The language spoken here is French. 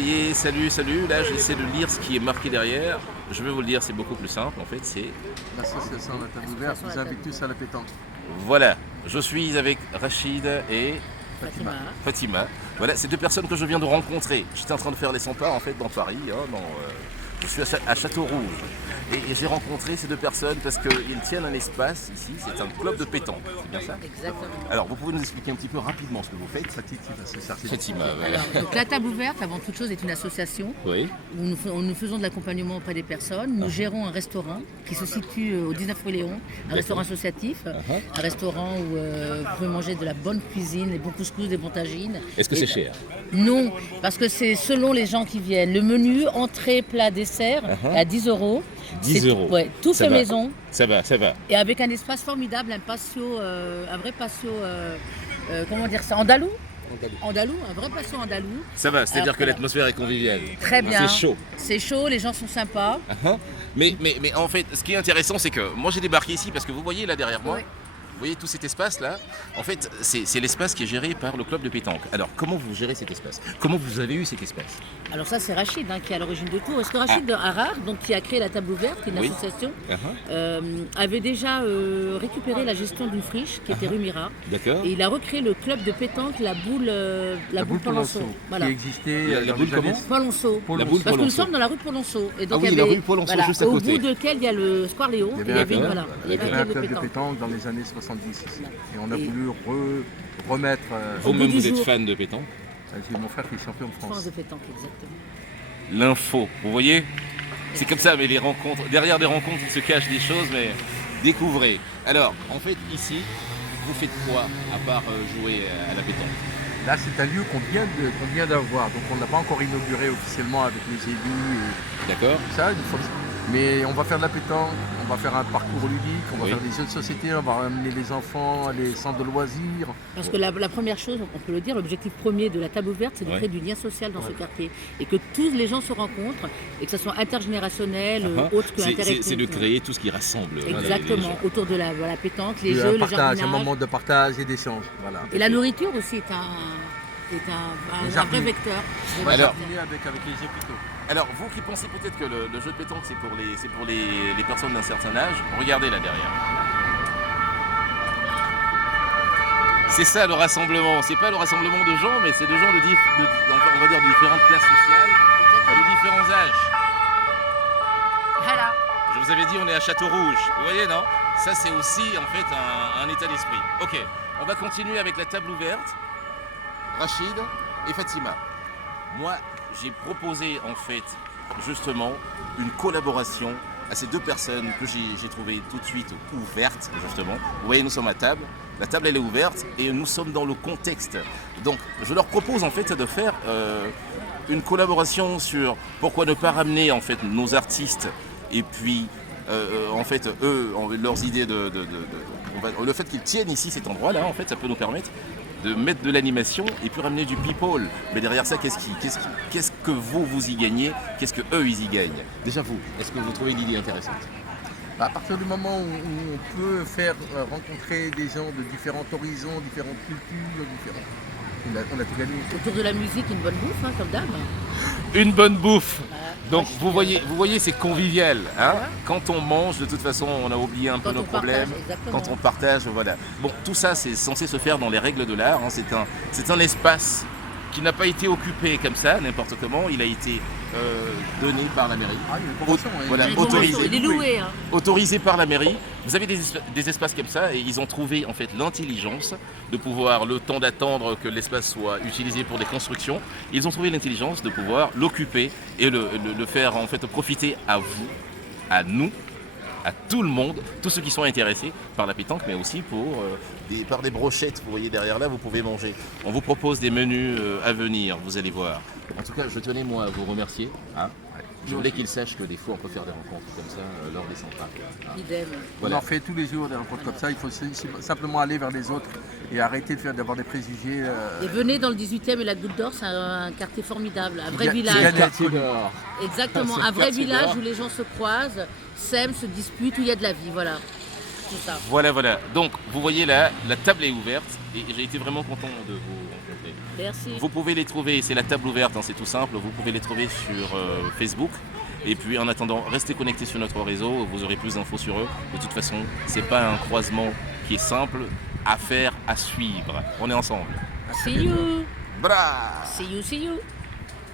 voyez, salut, salut. Là, j'essaie de lire ce qui est marqué derrière. Je vais vous le dire, c'est beaucoup plus simple. En fait, c'est... L'association La Table Ouverte vous invite tous à la pétanque. Voilà, je suis avec Rachid et Fatima. Voilà, c'est deux personnes que je viens de rencontrer. J'étais en train de faire les 100 pas, en fait, dans Paris. Je suis à Château-Rouge. Et j'ai rencontré ces deux personnes parce qu'ils tiennent un espace ici. C'est un club de pétanque. C'est bien ça? Exactement. Alors, vous pouvez nous expliquer un petit peu rapidement ce que vous faites? Fatima, voilà. Alors, donc, la Table Ouverte, avant toute chose, est une association Oui. où nous faisons de l'accompagnement auprès des personnes. Nous gérons un restaurant qui se situe au 19 rue Léon, un restaurant associatif, un restaurant où vous pouvez manger de la bonne cuisine, des bons couscous, des bons tagines. Est-ce que c'est cher? Non, parce que c'est selon les gens qui viennent. Le menu, entrée, plat, dessert, est à 10 €. 10 €. Ouais, tout Ça fait va. maison. Ça va, ça va. Et avec un espace formidable, un patio, un vrai patio, comment dire ça, andalou. Andalou, un vrai patio andalou. Ça va, c'est-à-dire Alors, que l'atmosphère est conviviale. Très bien. C'est chaud. C'est chaud, les gens sont sympas. Mais en fait, ce qui est intéressant, c'est que moi j'ai débarqué ici parce que vous voyez là derrière moi, Oui. vous voyez tout cet espace là. En fait, c'est l'espace qui est géré par le club de pétanque. Alors, comment vous gérez cet espace? Comment vous avez eu cet espace? Alors ça, c'est Rachid qui est à l'origine de tout. Parce que Rachid Harrar, donc, qui a créé la Table Ouverte, qui est une Oui. association, avait déjà récupéré la gestion d'une friche qui était rue Mira. D'accord. Et il a recréé le club de pétanque, la boule Polonceau. Voilà. qui existait La dans boule les années- comment? Polonceau. La boule Parce que nous Polonceau. sommes dans la rue Polonceau. Et donc, Ah oui, il y la avait, rue Polonceau, juste à au côté. bout de laquelle il y a le Square Léo. Il y Il y avait avait, un voilà, il y Il y avait avait un un club de club de pétanque. pétanque dans les années 70 ici. Et on a Et- voulu remettre... Vous-même, bout du vous êtes jour. fan de pétanque? j'ai mon frère qui est champion de France France. de pétanque, exactement. L'info, vous voyez? C'est comme ça, mais les rencontres, derrière des rencontres, il se cache des choses, mais découvrez. Alors, en fait, ici, vous faites quoi à part jouer à la pétanque? Là, c'est un lieu qu'on vient d'avoir. Donc, on n'a pas encore inauguré officiellement avec les élus et D'accord? tout ça. Mais on va faire de la pétanque, on va faire un parcours ludique, on va Oui. faire des jeux de société, on va amener les enfants à les centres de loisirs. Parce que la première chose, on peut le dire, l'objectif premier de la Table Ouverte, c'est de Ouais. créer du lien social dans ce quartier. Et que tous les gens se rencontrent, et que ce soit intergénérationnel, autre que C'est de créer tout ce qui rassemble. voilà, les Exactement, gens. autour de la pétanque, les Et jeux, un le partage, un jardinage. moment de partage et d'échange. Voilà. Et la nourriture aussi est un jardin. vrai vecteur. On va Alors- jardiner avec les hôpitaux. Alors, vous qui pensez peut-être que le jeu de pétanque, c'est pour les personnes d'un certain âge, regardez là derrière. C'est ça le rassemblement. C'est pas le rassemblement de gens, mais c'est de gens on va dire de différentes classes sociales, de différents âges. Voilà. Je vous avais dit, on est à Château-Rouge. Vous voyez, non? Ça, c'est aussi, en fait, un état d'esprit. Ok, on va continuer avec la table ouverte. Rachid et Fatima. Moi, j'ai proposé, en fait, justement, une collaboration à ces deux personnes que j'ai trouvées tout de suite ouvertes, justement. Vous voyez, nous sommes à table. La table, elle est ouverte et nous sommes dans le contexte. Donc, je leur propose, en fait, de faire une collaboration sur pourquoi ne pas ramener, en fait, nos artistes et puis, en fait, eux, leurs idées le fait qu'ils tiennent ici cet endroit-là, en fait, ça peut nous permettre de mettre de l'animation et puis ramener du people. Mais derrière ça, qu'est-ce que vous y gagnez? Qu'est-ce que eux, ils y gagnent? Déjà vous, est-ce que vous trouvez l'idée intéressante? À partir du moment où on peut faire rencontrer des gens de différents horizons, différentes cultures, on a tout gagné. Autour de la musique, une bonne bouffe, comme d'hab. Une bonne bouffe. Donc Rachid, vous voyez, c'est convivial. Hein? Voilà. Quand on mange, de toute façon, on a oublié un peu Quand nos on partage, problèmes. exactement. Quand on partage, voilà. Bon, tout ça, c'est censé se faire dans les règles de l'art. Hein. C'est un espace qui n'a pas été occupé comme ça, n'importe comment. Il a été donné par la mairie. Ah, il y a une convention, hein. Voilà, Il y a une convention, autorisé. il est loué. Hein. Autorisé par la mairie. Vous avez des espaces comme ça et ils ont trouvé en fait l'intelligence de pouvoir, le temps d'attendre que l'espace soit utilisé pour des constructions, ils ont trouvé l'intelligence de pouvoir l'occuper et le faire en fait profiter à vous, à nous, à tout le monde, tous ceux qui sont intéressés par la pétanque, mais aussi par des brochettes. Vous voyez derrière là, vous pouvez manger. On vous propose des menus à venir, vous allez voir. En tout cas, je tenais moi à vous remercier. Hein. Je voulais qu'ils sachent que des fois on peut faire des rencontres comme ça lors des centrales. Hein. Idem. On en fait tous les jours des rencontres comme ça. Il faut simplement aller vers les autres et arrêter d'avoir des préjugés. Et venez dans le 18e et la Goutte d'Or, c'est un quartier formidable, un vrai Qui village. gagne à Exactement, C'est un vrai quartier village d'or. où les gens se croisent, s'aiment, se disputent, où il y a de la vie, voilà. Tout ça. Voilà. Donc, vous voyez là, la table est ouverte et j'ai été vraiment content de vous rencontrer. Merci. Vous pouvez les trouver, c'est la table ouverte, hein, c'est tout simple. Vous pouvez les trouver sur Facebook. Et puis en attendant, restez connectés sur notre réseau, vous aurez plus d'infos sur eux. De toute façon, c'est pas un croisement qui est simple à faire, à suivre. On est ensemble. See you. Bra! See you, see you.